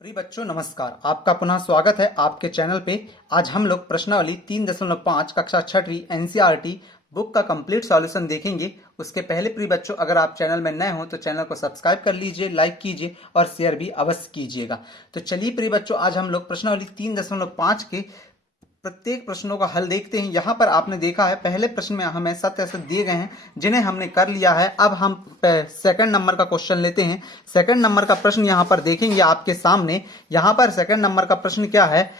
प्रिय बच्चों नमस्कार। आपका पुनः स्वागत है आपके चैनल पे। आज हम लोग प्रश्नावली 3.5 कक्षा 6वीं एनसीईआरटी बुक का कंप्लीट सॉल्यूशन देखेंगे। उसके पहले प्रिय बच्चों अगर आप चैनल में नए हो तो चैनल को सब्सक्राइब कर लीजिए, लाइक कीजिए और शेयर भी अवश्य कीजिएगा। तो चलिए प्रिय बच्चों आज हम लोग प्रश्नावली 3.5 के प्रत्येक प्रश्नों का हल देखते हैं। यहाँ पर आपने देखा है पहले प्रश्न में हमें सत्य असत्य दिए गए हैं जिन्हें हमने कर लिया है। अब हम सेकंड नंबर का क्वेश्चन लेते हैं। सेकंड नंबर का प्रश्न यहाँ पर देखेंगे आपके सामने। यहाँ पर सेकंड नंबर का प्रश्न क्या है,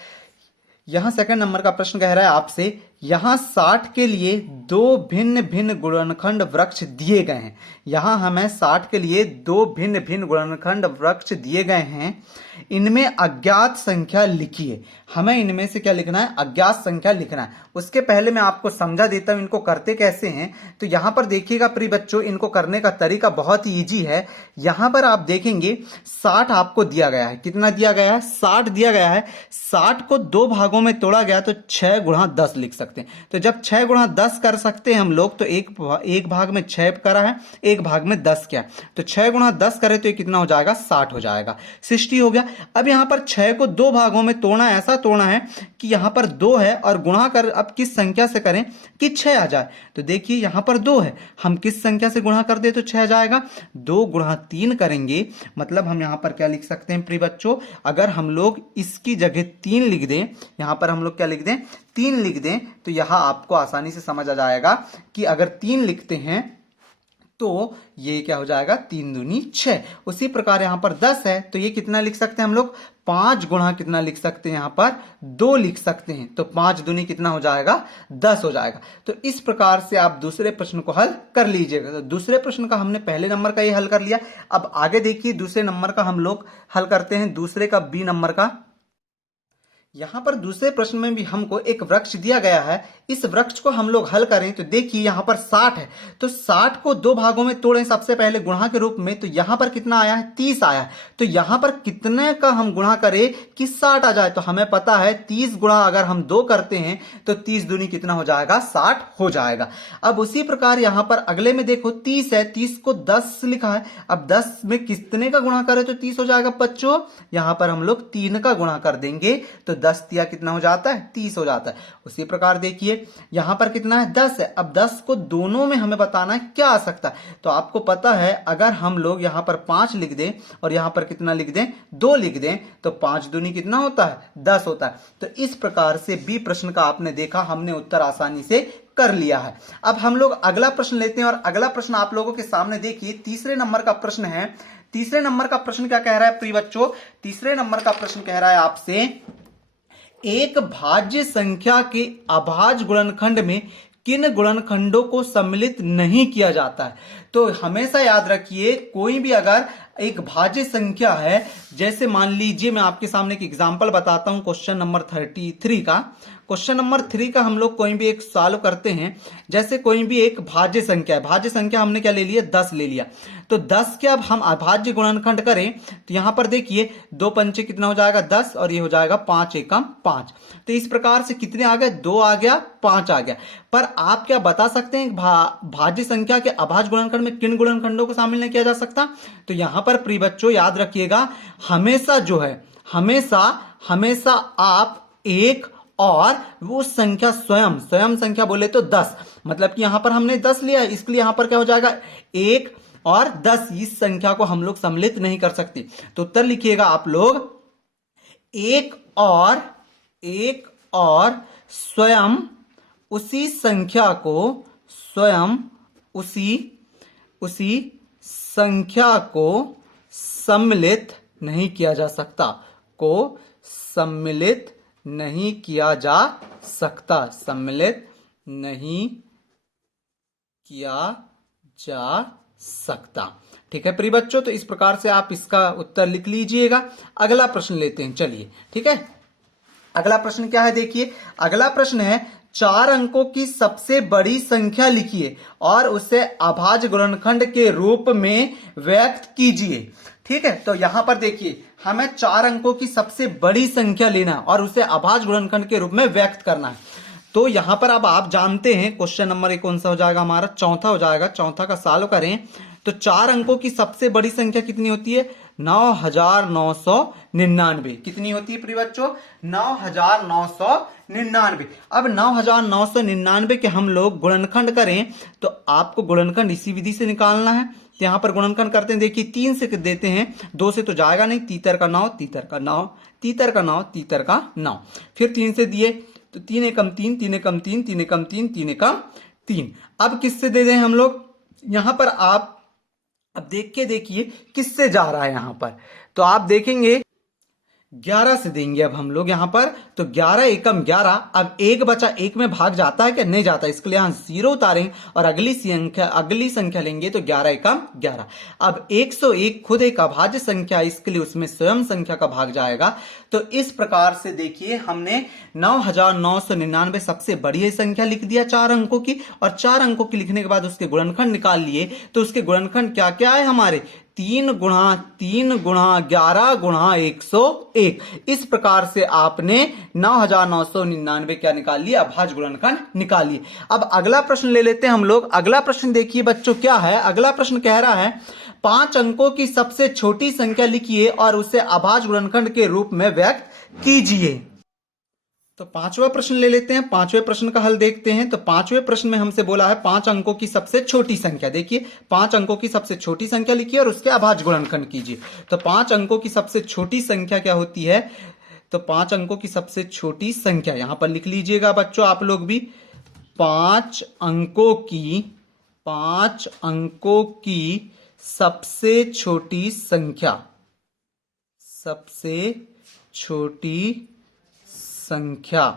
यहाँ सेकंड नंबर का प्रश्न कह रहा है आपसे, यहाँ 60 के लिए दो भिन्न भिन्न गुणनखंड वृक्ष दिए गए हैं। यहाँ हमें 60 के लिए दो भिन्न भिन्न गुणनखंड वृक्ष दिए गए हैं, इनमें अज्ञात संख्या लिखिए। हमें इनमें से क्या लिखना है, अज्ञात संख्या लिखना है। उसके पहले मैं आपको समझा देता हूं इनको करते कैसे हैं। तो यहां पर देखिएगा प्रिय बच्चों, इनको करने का तरीका बहुत ही ईजी है। यहां पर आप देखेंगे 60 आपको दिया गया है। कितना दिया गया है, 60 दिया गया है। 60 को दो भागों में तोड़ा गया तो 6 गुणा 10 लिख सकते हैं। तो जब 6 गुणा 10 कर सकते हैं हम लोग तो एक भाग में 6 करा है, एक भाग में 10 किया। तो 6 गुणा 10 करें तो ये कितना हो जाएगा, 60 हो जाएगा। 60 हो गया। अब यहां पर 6 को दो भागों में तोड़ना, ऐसा तोड़ना है कि यहां पर 2 है और गुणा कर अब किस संख्या से करें कि 6 आ जाए। तो देखिए यहां पर 2 है, हम किस संख्या से गुणा कर दे तो 6 आ जाएगा। 2 गुणा 3 करेंगे, मतलब हम यहां पर क्या लिख सकते हैं प्रिय बच्चों, अगर हम लोग इसकी जगह 3 लिख दें, यहां पर हम लोग क्या लिख दें, 3 लिख दें, तो यहां आपको आसानी से समझ आ जाएगा कि अगर 3 लिखते हैं तो ये क्या हो जाएगा, 3 दूनी 6। उसी प्रकार यहां पर 10 है तो ये कितना लिख सकते हैं हम लोग, 5 गुणा कितना लिख सकते हैं, यहां पर 2 लिख सकते हैं। तो 5 दूनी कितना हो जाएगा, 10 हो जाएगा। तो इस प्रकार से आप दूसरे प्रश्न को हल कर लीजिएगा। तो दूसरे प्रश्न का हमने पहले नंबर का ये हल कर लिया। अब आगे देखिए दूसरे नंबर का हम लोग हल करते हैं, दूसरे का बी नंबर का। यहां पर दूसरे प्रश्न में भी हमको एक वृक्ष दिया गया है। इस वृक्ष को हम लोग हल करें तो देखिए यहां पर 60 है, तो 60 को दो भागों में तोड़ें सबसे पहले गुणा के रूप में। तो यहां पर कितना आया है, 30 आया है। तो यहां पर कितने का हम गुणा करें कि 60 आ जाए। तो हमें पता है 30 गुणा अगर हम 2 करते हैं तो 30 दूनी कितना हो जाएगा, 60 हो जाएगा। अब उसी प्रकार यहां पर अगले में देखो 30 है, 30 को 10 लिखा है। अब 10 में कितने का गुणा करें तो 30 हो जाएगा बच्चों, यहां पर हम लोग 3 का गुणा कर देंगे तो 10 दिया कितना हो जाता है, 30 हो जाता है। उसी प्रकार देखिए यहां पर कितना है, 10 है। अब 10 को दोनों में हमें बताना है क्या आ सकता है। तो आपको पता है अगर हम लोग यहां पर 5 लिख दें और यहां पर कितना लिख दें, 2 लिख दें, तो 5 दूनी कितना होता है, 10 होता है। तो इस प्रकार से बी प्रश्न का आपने देखा, हमने उत्तर आसानी से कर लिया है। अब हम लोग अगला प्रश्न लेते हैं और अगला प्रश्न आप लोगों के सामने देखिए तीसरे नंबर का प्रश्न है। तीसरे नंबर का प्रश्न क्या कह रहा है प्रिय बच्चों, तीसरे नंबर का प्रश्न कह रहा है आपसे, एक भाज्य संख्या के अभाज्य गुणनखंड में किन गुणनखंडों को सम्मिलित नहीं किया जाता है। तो हमेशा याद रखिए कोई भी अगर एक भाज्य संख्या है, जैसे मान लीजिए मैं आपके सामने एक एग्जांपल बताता हूं क्वेश्चन नंबर 33 का। क्वेश्चन नंबर 3 का हम लोग कोई भी एक सॉल्व करते हैं। जैसे कोई भी एक भाज्य संख्या है, भाज्य संख्या हमने क्या ले लिया, 10 ले लिया। तो 10 के अब हम अभाज्य गुणनखंड करें तो यहां पर देखिए 2 पंचे कितना हो जाएगा, 10, और ये हो जाएगा 5 एकम 5। तो इस प्रकार से कितने आ गए, 2 आ गया, 5 आ गया। पर आप क्या बता सकते हैं भाज्य संख्या के अभाज्य गुणनखंड में किन गुणनखंडों को शामिल नहीं किया जा सकता। तो यहां पर प्रिय बच्चों याद रखिएगा, हमेशा जो है हमेशा आप एक और वो संख्या स्वयं संख्या बोले तो 10, मतलब कि यहां पर हमने 10 लिया है, इसके लिए यहां पर क्या हो जाएगा, 1 और 10, इस संख्या को हम लोग सम्मिलित नहीं कर सकते। तो उत्तर लिखिएगा आप लोग, एक और स्वयं उसी संख्या को सम्मिलित नहीं किया जा सकता, सम्मिलित नहीं किया जा सकता। ठीक है प्रिय बच्चों, तो इस प्रकार से आप इसका उत्तर लिख लीजिएगा। अगला प्रश्न लेते हैं, चलिए ठीक है। अगला प्रश्न क्या है, देखिए अगला प्रश्न है, 4 अंकों की सबसे बड़ी संख्या लिखिए और उसे अभाज्य गुणनखंड के रूप में व्यक्त कीजिए। ठीक है, तो यहां पर देखिए हमें 4 अंकों की सबसे बड़ी संख्या लेना और उसे अभाज्य गुणनखंड के रूप में व्यक्त करना है। तो यहां पर अब आप जानते हैं क्वेश्चन नंबर कौन सा हो जाएगा हमारा, चौथा हो जाएगा। चौथा का सॉल्व करें तो 4 अंकों की सबसे बड़ी संख्या कितनी होती है, 9,999। कितनी होती है प्रिय बच्चों? 9,999। अब 9,999 के हम लोग गुणनखंड करें तो आपको गुणनखंड इसी विधि से निकालना है। तो यहां पर गुणनखंड करते हैं, देखिए 3 से देते हैं, 2 से तो जाएगा नहीं, तीतर का 9, तीतर का 9, तीतर का 9, तीतर का 9, फिर 3 से दिए तो 3 एकम 3, 3 एकम 3, 3 एकम 3, 3 एकम 3। अब किससे दे दें हम लोग? यहां पर आप अब देख के देखिए किससे जा रहा है यहां पर, तो आप देखेंगे 11 से देंगे अब हम लोग यहां पर। तो 11 एकम 11। अब एक बचा, एक में भाग जाता है क्या? नहीं जाता, इसके लिए यहां 0 उतारेंगे और अगली संख्या लेंगे तो 11 एकम 11। अब 101 खुद एक अभाज्य संख्या, इसके लिए उसमें स्वयं संख्या का भाग जाएगा। तो इस प्रकार से देखिए हमने 9,999 सबसे बड़ी संख्या लिख दिया 4 अंकों की, और 4 अंकों की लिखने के बाद उसके गुणनखंड निकाल लिए। तो उसके गुणनखंड क्या क्या है हमारे? 3 गुणा 3 गुणा 11 गुणा 101। इस प्रकार से आपने 9,999 क्या निकाल लिया? अभाज्य गुणनखंड निकाल लिए। अब अगला प्रश्न ले लेते हैं हम लोग। अगला प्रश्न देखिए बच्चों क्या है। अगला प्रश्न कह रहा है 5 अंकों की सबसे छोटी संख्या लिखिए और उसे अभाज्य गुणनखंड के रूप में व्यक्त कीजिए। तो 5वां प्रश्न ले लेते हैं। 5वें प्रश्न का हल देखते हैं। तो 5वें प्रश्न में हमसे बोला है 5 अंकों की सबसे छोटी संख्या। देखिए 5 अंकों की सबसे छोटी संख्या लिखिए और उसके अभाज्य गुणनखंड कीजिए। तो 5 अंकों की सबसे छोटी संख्या क्या होती है? तो 5 अंकों की सबसे छोटी संख्या यहां पर लिख लीजिएगा बच्चों आप लोग भी। 5 अंकों की सबसे छोटी संख्या, सबसे छोटी संख्या।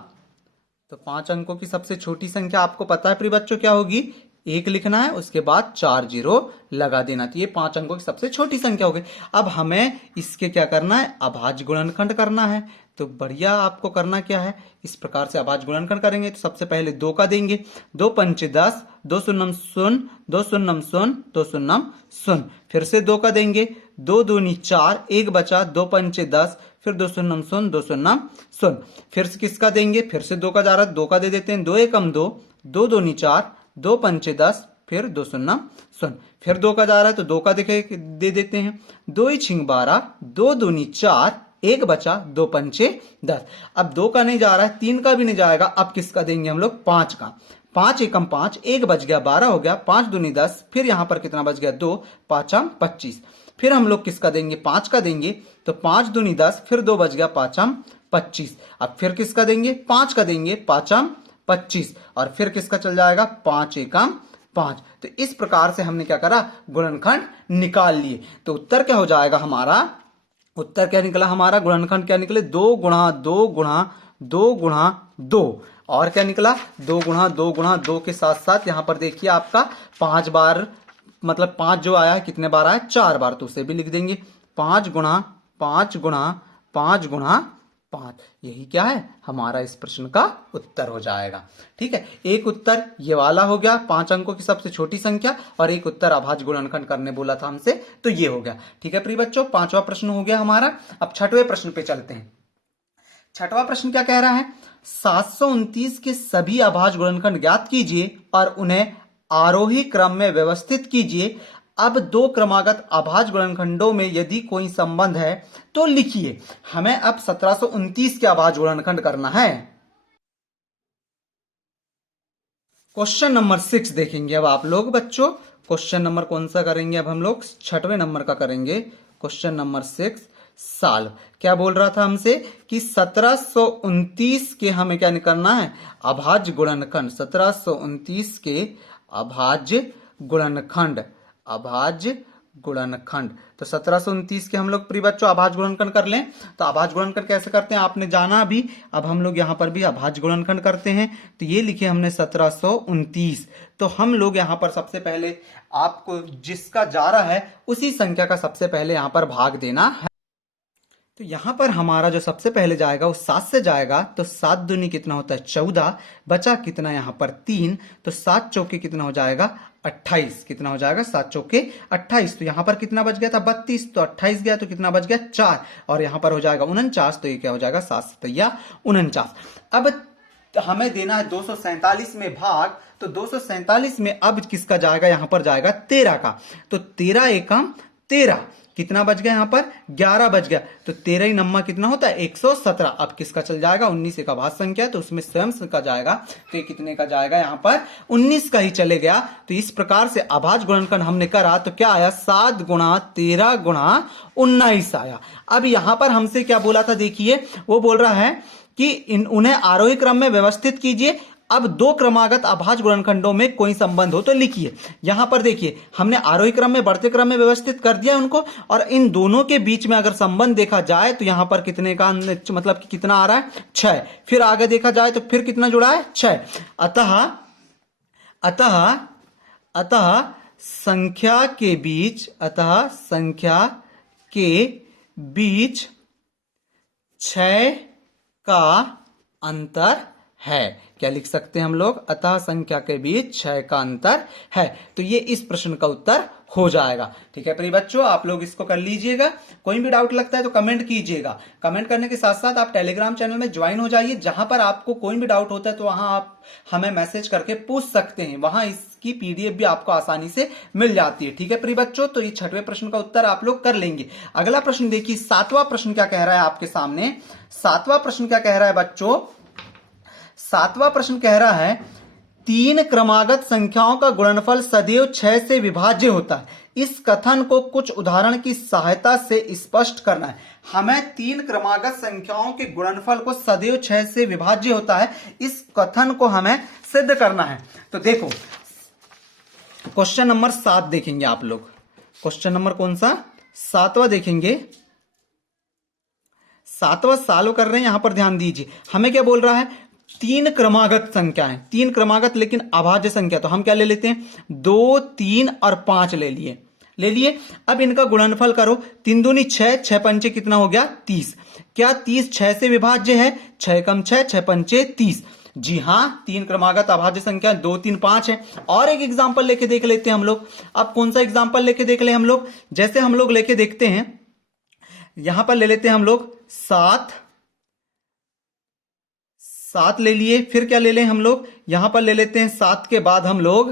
तो 5 अंकों की सबसे छोटी संख्या आपको पता है प्रिय बच्चों क्या होगी? 1 लिखना है, उसके बाद 4 जीरो लगा देना। तो ये 5 अंकों की सबसे छोटी संख्या हो गई। अब हमें इसके क्या करना है? अभाज्य गुणनखंड करना है। तो बढ़िया, आपको करना क्या है? इस प्रकार से अभाज्य गुणनखंड करेंगे। तो सबसे पहले 2 का देंगे, 2 पंचे 10, 2 शून्यम शून्य, 2 शून्यम शून्य, 2 शून्यम शून्य। फिर से 2 का देंगे, 2 दूनी 4, 1 बचा, 2 पंचे 10, फिर 2 शून्यम शून्य, 2 शून्यम शून्य। फिर से किसका देंगे? फिर से 2 का जा रहा है, 2 का दे देते हैं, 2 एकम 2, 2 दूनी 4, 2 पंचे 10, फिर 2 शून्यम शून्य। फिर 2 का जा रहा है तो 2 का दे देते हैं, 2 ही छिंग 12, 2 दूनी 4, 1 बचा, 2 पंचे 10। अब 2 का नहीं जा रहा है, 3 का भी नहीं जाएगा। अब किसका देंगे हम लोग? 5 का। 5 एकम 5, 1 बच गया, 12 हो गया, 5 दूनी 10, फिर यहां पर कितना बच गया? 2, 5 25। फिर हम लोग किसका देंगे? 5 का देंगे। तो 5 दूनी 10, फिर 2 बच गया, 5 25। अब फिर किसका देंगे? 5 का देंगे, 5 25, और फिर किसका चल जाएगा? 5 एकम 5। तो इस प्रकार से हमने क्या करा? गुणनखंड निकाल लिए। तो उत्तर क्या हो जाएगा हमारा? उत्तर क्या निकला हमारा? गुणनखंड क्या निकले? 2 गुणा 2 गुणा 2 गुणा 2। और क्या निकला? 2 गुणा 2 गुणा 2 के साथ साथ यहां पर देखिए आपका 5 बार, मतलब 5 जो आया है कितने बार आया? 4 बार। तो उसे भी लिख देंगे, 5 गुणा 5 गुणा 5 गुणा 5। यही क्या है? हमारा इस प्रश्न का उत्तर हो जाएगा। ठीक है, एक उत्तर ये वाला हो गया 5 अंकों की सबसे छोटी संख्या, और एक उत्तर अभाज्य गुणनखंड करने बोला था हमसे, तो ये हो गया। ठीक है प्रिय बच्चों, 5वां प्रश्न हो गया हमारा। अब 6वें प्रश्न पे चलते हैं। 6वां प्रश्न क्या कह रहा है? 729 के सभी अभाज्य गुणनखंड ज्ञात कीजिए और उन्हें आरोही क्रम में व्यवस्थित कीजिए। अब 2 क्रमागत अभाज्य गुणनखंडों में यदि कोई संबंध है तो लिखिए। हमें अब 1729 के अभाज्य गुणनखंड करना है। क्वेश्चन नंबर 6 देखेंगे अब आप लोग बच्चों। क्वेश्चन नंबर कौन सा करेंगे? अब हम लोग 6वें नंबर का करेंगे। क्वेश्चन नंबर 6 साल क्या बोल रहा था हमसे कि 1729 के हमें क्या करना है? अभाज्य गुणनखंड। 1729 के अभाज्य गुणनखंड, अभाज्य गुणनखंड। तो 1729 के हम लोग प्रिय बच्चों अभाज्य गुणनखंड कर लें। तो अभाज्य गुणनखंड कैसे करते हैं आपने जाना अभी। अब हम लोग यहां पर भी अभाज्य गुणनखंड करते हैं। तो ये लिखे हमने 1729। तो हम लोग यहां पर सबसे पहले आपको जिसका जा रहा है उसी संख्या का सबसे पहले यहां पर भाग देना है। तो यहां पर हमारा जो सबसे पहले जाएगा वो 7 से जाएगा। तो 7 दूनी कितना होता है? 14। बचा कितना यहां पर? 3। तो 7 चौके कितना हो जाएगा? 28। कितना हो जाएगा? 7 चौके 28। तो यहां पर कितना बच गया था? 32। तो 28 गया तो कितना बच गया? 4। और यहां पर हो जाएगा 49। तो ये क्या हो जाएगा? 7 7 49। अब हमें देना है 247 में भाग। तो 247 में अब किसका जाएगा? यहां पर जाएगा 13 का। तो 13 एकम 13, कितना बच गया यहाँ पर 11 बच गया, तो 13 ही नम्मा कितना होता है 117। अब किसका चल जाएगा 19 एक अभाज्य संख्या है तो उसमें स्वयं का जाएगा, तो ये कितने का जाएगा यहाँ पर 19 का ही चले गया। तो इस प्रकार से अभाज्य गुणनखंड हमने करा तो क्या आया 7 गुणा 13 गुणा 19 आया। अब यहां पर हमसे क्या बोला था, देखिए वो बोल रहा है कि उन्हें आरोही क्रम में व्यवस्थित कीजिए। अब दो क्रमागत अभाज्य गुणनखंडों में कोई संबंध हो तो लिखिए। यहां पर देखिए हमने आरोही क्रम में बढ़ते क्रम में व्यवस्थित कर दिया उनको, और इन दोनों के बीच में अगर संबंध देखा जाए तो यहां पर कितने का मतलब कि कितना आ रहा है 6। फिर आगे देखा जाए तो फिर कितना जुड़ा है 6। अतः संख्या के बीच 6 का अंतर है। क्या लिख सकते हैं हम लोग, अतः संख्या के बीच 6 का अंतर है। तो ये इस प्रश्न का उत्तर हो जाएगा। ठीक है प्रिय बच्चों, आप लोग इसको कर लीजिएगा। कोई भी डाउट लगता है तो कमेंट कीजिएगा। कमेंट करने के साथ साथ आप टेलीग्राम चैनल में ज्वाइन हो जाइए, जहां पर आपको कोई भी डाउट होता है तो वहां आप हमें मैसेज करके पूछ सकते हैं। वहां इसकी पीडीएफ भी आपको आसानी से मिल जाती है। ठीक है प्रिय बच्चों, तो ये 6वें प्रश्न का उत्तर आप लोग कर लेंगे। अगला प्रश्न देखिए, 7वां प्रश्न क्या कह रहा है आपके सामने। 7वां प्रश्न क्या कह रहा है बच्चों, 7वां प्रश्न कह रहा है 3 क्रमागत संख्याओं का गुणनफल सदैव 6 से विभाज्य होता है। इस कथन को कुछ उदाहरण की सहायता से स्पष्ट करना है। हमें 3 क्रमागत संख्याओं के गुणनफल को सदैव 6 से विभाज्य होता है, इस कथन को हमें सिद्ध करना है। तो देखो क्वेश्चन नंबर 7 देखेंगे आप लोग। क्वेश्चन नंबर कौन सा, 7वां देखेंगे। 7वां सॉल्व कर रहे हैं, यहां पर ध्यान दीजिए। हमें क्या बोल रहा है, 3 क्रमागत संख्या है, 3 क्रमागत लेकिन अभाज्य संख्या। तो हम क्या ले लेते हैं 2, 3 और 5 ले लिए। अब इनका गुणनफल करो, 3 दूनी 6, 6 पंचे कितना हो गया 30। क्या 30 6 से विभाज्य है, 6 कम 6, 6 पंचे 30। जी हां, 3 क्रमागत अभाज्य संख्या 2, 3, 5 है। और एक एग्जांपल लेके देख लेते हैं हम लोग। अब कौन सा एग्जांपल लेके देख ले हम लोग, जैसे हम लोग लेके देखते हैं, यहां पर ले लेते हैं हम लोग 7 ले लिए। फिर क्या ले लें हम लोग, यहां पर ले लेते हैं 7 के बाद हम लोग,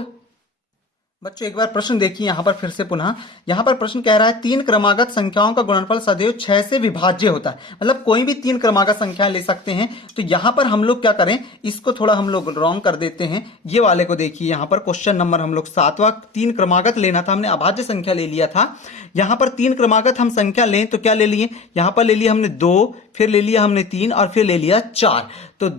बच्चों एक बार प्रश्न देखिए यहां पर फिर से पुनः। यहां पर प्रश्न कह रहा है 3 क्रमागत संख्याओं का गुणनफल सदैव 6 से विभाज्य होता है। मतलब कोई भी 3 क्रमागत संख्याएं ले सकते हैं। तो यहां पर हम लोग क्या करें, इसको थोड़ा हम लोग रॉन्ग कर देते हैं। ये वाले को देखिए, यहां पर क्वेश्चन नंबर हम लोग 7वां 3 क्रमागत लेना था, हमने अभाज्य संख्या ले लिया था। यहां पर 3 क्रमागत हम संख्या लें तो क्या ले लिए, यहां पर ले लिया हमने 2, फिर ले लिया हमने 3 और फिर ले लिया 4। तो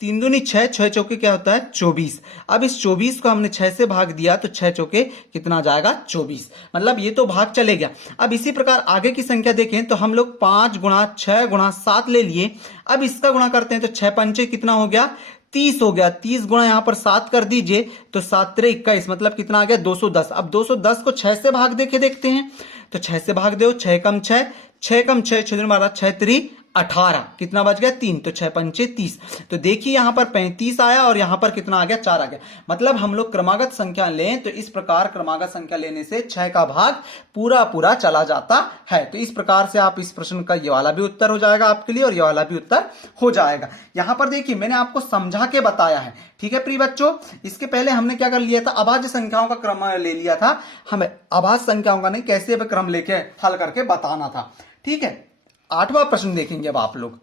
3 दूनी 6, 6 चौके क्या होता है 24। अब इस 24 को हमने 6 से भाग दिया तो 6 चौके कितना जाएगा 24। मतलब ये तो भाग चले गया। अब इसी प्रकार आगे की संख्या देखें तो हम लोग 5 गुणा 6 गुणा 7 ले लिए। अब इसका गुणा करते हैं तो 6 पंचे कितना हो गया 30 हो गया। 30 गुणा यहां पर 7 कर दीजिए तो 7 3 21, मतलब कितना आ गया 210। अब 210 को 6 से भाग देके देखते हैं, तो 6 से भाग दो, 6 कम 6, 6 कम 6, 6 मारा 6 3 18, कितना बच गया 3, तो 6 पंचे 30। तो देखिए यहां पर 35 आया और यहां पर कितना आ गया 4 आ गया। मतलब हम लोग क्रमागत संख्या लें तो इस प्रकार क्रमागत संख्या लेने से 6 का भाग पूरा चला जाता है। तो इस प्रकार से आप इस प्रश्न का ये वाला भी उत्तर हो जाएगा आपके लिए और ये वाला भी उत्तर हो जाएगा। यहां पर देखिए मैंने आपको समझा के बताया है। ठीक है प्रिय बच्चों, इसके पहले हमने क्या कर लिया था, अभाज्य संख्याओं का क्रम ले लिया था। हमें अभाज्य संख्याओं का नहीं, कैसे क्रम लेके हल करके बताना था। ठीक है, 8वां प्रश्न देखेंगे अब आप लोग।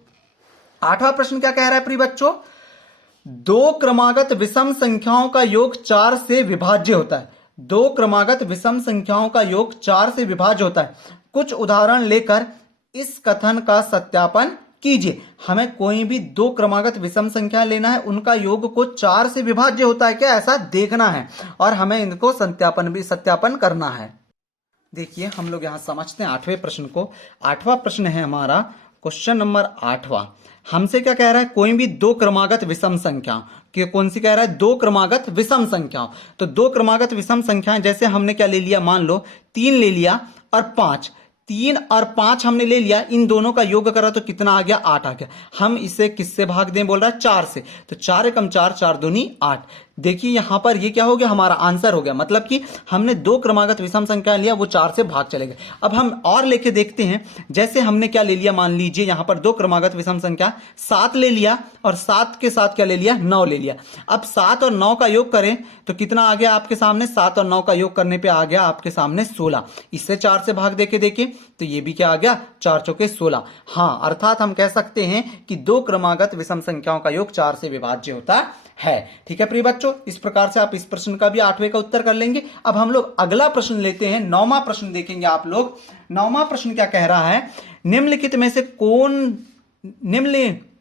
8वां प्रश्न क्या कह रहा है प्रिय बच्चों, 2 क्रमागत विषम संख्याओं का योग 4 से विभाज्य होता है। 2 क्रमागत विषम संख्याओं का योग 4 से विभाज्य होता है। कुछ उदाहरण लेकर इस कथन का सत्यापन कीजिए। हमें कोई भी 2 क्रमागत विषम संख्या लेना है, उनका योग को 4 से विभाज्य होता है क्या, ऐसा देखना है और हमें इनको सत्यापन करना है। देखिए हम लोग यहां समझते हैं 8वें प्रश्न को। 8वां प्रश्न है हमारा क्वेश्चन नंबर 8वां। हमसे क्या कह रहा है, कोई भी 2 क्रमागत विषम संख्या, कि कौन सी कह रहा है 2 क्रमागत विषम संख्याओं। तो 2 क्रमागत विषम संख्याएं, जैसे हमने क्या ले लिया, मान लो 3 ले लिया और 5, 3 और 5 हमने ले लिया, इन दोनों का योग करा तो कितना आ गया 8 आ गया। हम इसे किससे भाग दें, बोल रहा है 4 से। तो 4 एकम 4, 4 दूनी 8। देखिए यहां पर ये क्या हो गया, हमारा आंसर हो गया। मतलब कि हमने 2 क्रमागत विषम संख्या लिया, वो 4 से भाग चले गए। अब हम और लेके देखते हैं, जैसे हमने क्या ले लिया, मान लीजिए यहां पर 2 क्रमागत विषम संख्या 7 ले लिया और 7 के साथ क्या ले लिया 9 ले लिया। अब 7 और 9 का योग करें तो कितना आ गया आपके सामने, 7 और 9 का योग करने पे आ गया आपके सामने 16। इससे 4 से भाग देके देखिए, तो ये भी क्या आ गया, 4 चौके 16। हाँ, अर्थात हम कह सकते हैं कि दो क्रमागत विषम संख्याओं का योग 4 से विभाज्य होता है। ठीक है प्रिय बच्चों, इस प्रकार से आप इस प्रश्न का भी 8वें का उत्तर कर लेंगे। अब हम लोग अगला प्रश्न लेते हैं, 9वां प्रश्न देखेंगे आप लोग। 9वां प्रश्न क्या कह रहा है, निम्नलिखित में से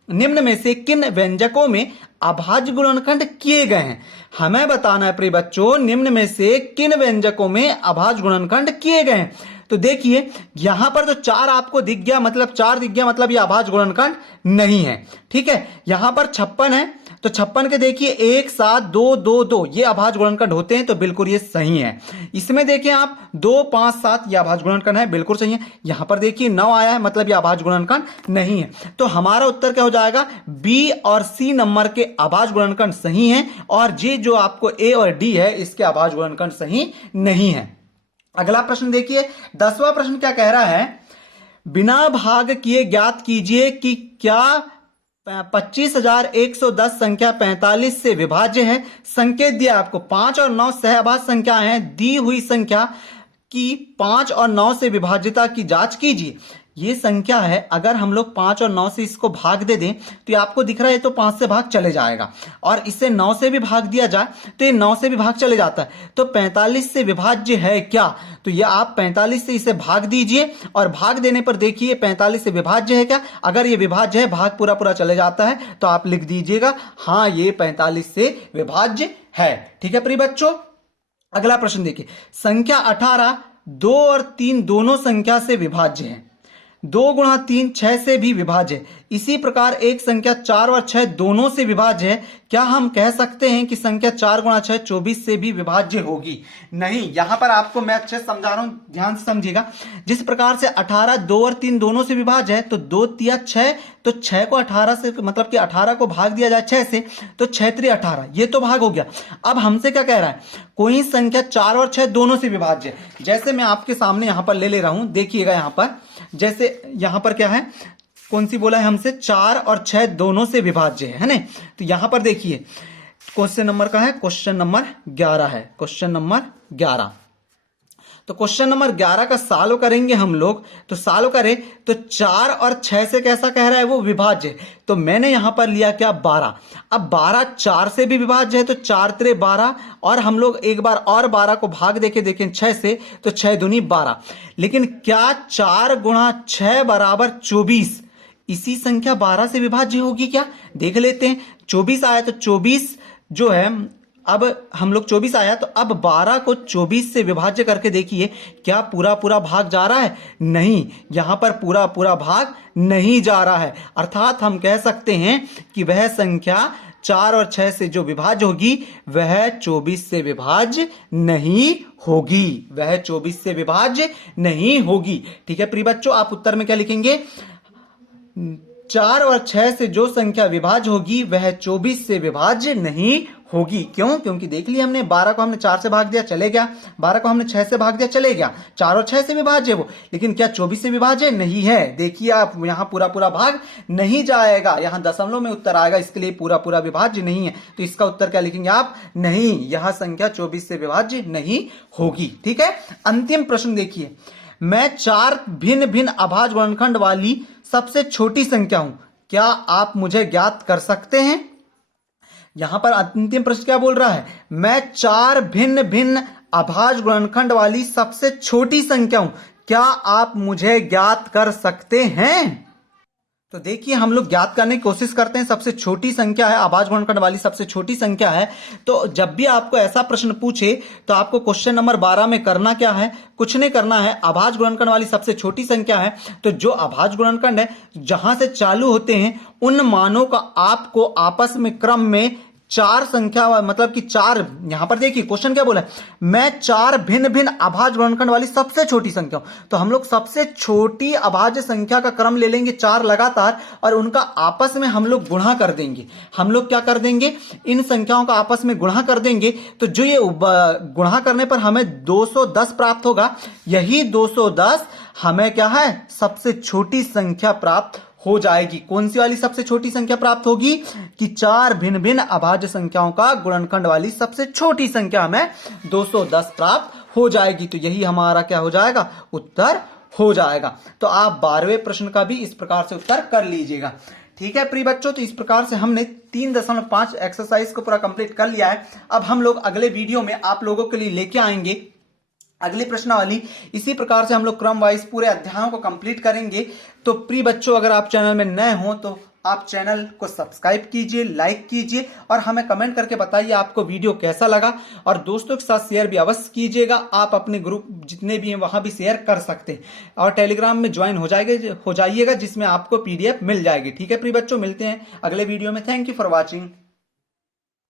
निम्न में से किन व्यंजकों में अभाज्य गुणनखंड किए गए हैं। हमें बताना है प्रिय बच्चों, निम्न में से किन व्यंजकों में अभाज्य गुणनखंड किए गए हैं। तो देखिए यहां पर तो 4 आपको दिख गया, मतलब 4 दिख गया, मतलब ये अभाज्य गुणनखंड नहीं है। ठीक है, यहां पर 56 है, तो 56 के देखिए 1 7 2 2 2 ये अभाज्य गुणनखंड होते हैं, तो बिल्कुल ये सही है। इसमें देखिए आप 2 5 7 ये अभाज्य गुणनखंड है, बिल्कुल सही है। यहां पर देखिए 9 आया है, मतलब ये अभाज्य गुणनखंड नहीं है। तो हमारा उत्तर क्या हो जाएगा, बी और सी नंबर के अभाज्य गुणनखंड सही है, और जी जो आपको ए और डी है इसके अभाज्य गुणनखंड सही नहीं है। अगला प्रश्न देखिए, 10वां प्रश्न क्या कह रहा है, बिना भाग किए ज्ञात कीजिए कि क्या 25,110 संख्या 45 से विभाज्य है। संकेत दिया आपको 5 और 9 सहअभाज्य संख्या है, दी हुई संख्या की 5 और 9 से विभाज्यता की जांच कीजिए। ये संख्या है, अगर हम लोग 5 और 9 से इसको भाग दे दें तो ये आपको दिख रहा है तो 5 से भाग चले जाएगा, और इससे 9 से भी भाग दिया जाए तो ये 9 से भी भाग चले जाता है। तो 45 से विभाज्य है क्या, तो ये आप 45 से इसे भाग दीजिए, और भाग देने पर देखिए 45 से विभाज्य है क्या। अगर ये विभाज्य है, भाग पूरा पूरा चले जाता है, तो आप लिख दीजिएगा हाँ ये 45 से विभाज्य है। ठीक है प्रिय बच्चों, अगला प्रश्न देखिए, संख्या 18 2 और 3 दोनों संख्या से विभाज्य है। 2 गुणा 3 6 से भी विभाज्य है। इसी प्रकार एक संख्या 4 और 6 दोनों से विभाज्य है। क्या हम कह सकते हैं कि संख्या 4 गुणा 6 24 से भी विभाज्य होगी? नहीं, यहां पर आपको मैं अच्छे समझा रहा हूं, ध्यान से समझिएगा। जिस प्रकार से 18 2 और 3 दोनों से विभाज्य है, तो 2 तिया 6, तो 6 को 18 से, मतलब कि 18 को भाग दिया जाए 6 से, तो 6 3 18, ये तो भाग हो गया। अब हमसे क्या कह रहा है, कोई संख्या 4 और 6 दोनों से विभाज्य है। जैसे मैं आपके सामने यहां पर ले रहा हूं, देखिएगा यहां पर, जैसे यहां पर क्या है, कौन सी बोला है हमसे, 4 और 6 दोनों से विभाज्य है ना। तो यहां पर देखिए क्वेश्चन नंबर का है, क्वेश्चन नंबर 11 है, क्वेश्चन नंबर 11। तो क्वेश्चन नंबर 11 का सॉल्व करेंगे हम लोग, तो सॉल्व करें तो 4 और 6 से कैसा कह रहा है, वो विभाज्य है। तो मैंने यहां पर लिया क्या, 12। अब 12 4 से भी विभाज्य है, तो 4 3 12, और हम लोग एक बार और 12 को भाग देके देखें 6 से, तो 6 दूनी 12। लेकिन क्या 4 गुणा 6 बराबर 24 इसी संख्या 12 से विभाज्य होगी क्या? देख लेते हैं। 24 आया तो 24 जो है, अब हम लोग 24 आया, तो अब 12 को 24 से विभाज्य करके देखिए, क्या पूरा पूरा भाग जा रहा है? नहीं, यहां पर पूरा पूरा भाग नहीं जा रहा है। अर्थात हम कह सकते हैं कि वह संख्या 4 और 6 से जो विभाज्य होगी वह 24 से विभाज्य नहीं होगी, वह 24 से विभाज्य नहीं होगी। ठीक है प्रिय बच्चों, आप उत्तर में क्या लिखेंगे, 4 और 6 से जो संख्या विभाज्य होगी वह 24 से विभाज्य नहीं होगी। क्यों? क्योंकि देख लिया हमने, 12 को हमने 4 से भाग दिया चले गया, 12 को हमने 6 से भाग दिया चले गया, 4 और 6 से विभाज्य है वो, लेकिन क्या 24 से विभाज्य नहीं है? देखिए आप, यहां पूरा पूरा भाग नहीं जाएगा, यहां दशमलव में उत्तर आएगा, इसके लिए पूरा पूरा विभाज्य नहीं है। तो इसका उत्तर क्या लिखेंगे आप? नहीं, यह संख्या 24 से विभाज्य नहीं होगी। ठीक है, अंतिम प्रश्न देखिए, मैं 4 भिन्न भिन्न अभाज्य गुणनखंड वाली सबसे छोटी संख्या हूं, क्या आप मुझे ज्ञात कर सकते हैं? यहां पर अंतिम प्रश्न क्या बोल रहा है, मैं 4 भिन्न भिन्न अभाज्य गुणनखंड वाली सबसे छोटी संख्या हूं, क्या आप मुझे ज्ञात कर सकते हैं? तो देखिए हम लोग ज्ञात करने की कोशिश करते हैं, सबसे छोटी संख्या है, अभाज्य गुणनखंड वाली सबसे छोटी संख्या है। तो जब भी आपको ऐसा प्रश्न पूछे तो आपको क्वेश्चन नंबर 12 में करना क्या है, कुछ नहीं करना है, अभाज्य गुणनखंड वाली सबसे छोटी संख्या है, तो जो अभाज्य गुणनखंड है जहां से चालू होते हैं उन मानों का आपको आपस में क्रम में 4 संख्या, मतलब कि 4, यहां पर देखिए क्वेश्चन क्या बोला है, मैं 4 भिन्न भिन्न अभाज्य गुणनखंड वाली सबसे छोटी संख्या हूं। तो हम लोग सबसे छोटी अभाज्य संख्या का क्रम ले लेंगे 4 लगातार, और उनका आपस में हम लोग गुणा कर देंगे। हम लोग क्या कर देंगे, इन संख्याओं का आपस में गुणा कर देंगे, तो जो ये गुणा करने पर हमें 210 प्राप्त होगा। यही 210 हमें क्या है, सबसे छोटी संख्या प्राप्त हो जाएगी। कौन सी वाली सबसे छोटी संख्या प्राप्त होगी, कि 4 भिन्न भिन्न अभाज्य संख्याओं का गुणनखंड वाली सबसे छोटी संख्या हमें 210 प्राप्त हो जाएगी। तो यही हमारा क्या हो जाएगा, उत्तर हो जाएगा। तो आप 12वें प्रश्न का भी इस प्रकार से उत्तर कर लीजिएगा। ठीक है प्रिय बच्चों, तो इस प्रकार से हमने 3.5 एक्सरसाइज को पूरा कंप्लीट कर लिया है। अब हम लोग अगले वीडियो में आप लोगों के लिए लेके आएंगे अगली प्रश्नावली। इसी प्रकार से हम लोग क्रम वाइज पूरे अध्यायों को कंप्लीट करेंगे। तो प्रिय बच्चों, अगर आप चैनल में नए हो तो आप चैनल को सब्सक्राइब कीजिए, लाइक कीजिए और हमें कमेंट करके बताइए आपको वीडियो कैसा लगा। और दोस्तों के साथ शेयर भी अवश्य कीजिएगा। आप अपने ग्रुप जितने भी हैं वहां भी शेयर कर सकते हैं और टेलीग्राम में ज्वाइन हो जाइएगा जिसमें आपको PDF मिल जाएगी। ठीक है प्रिय बच्चों, मिलते हैं अगले वीडियो में। Thank you for watching.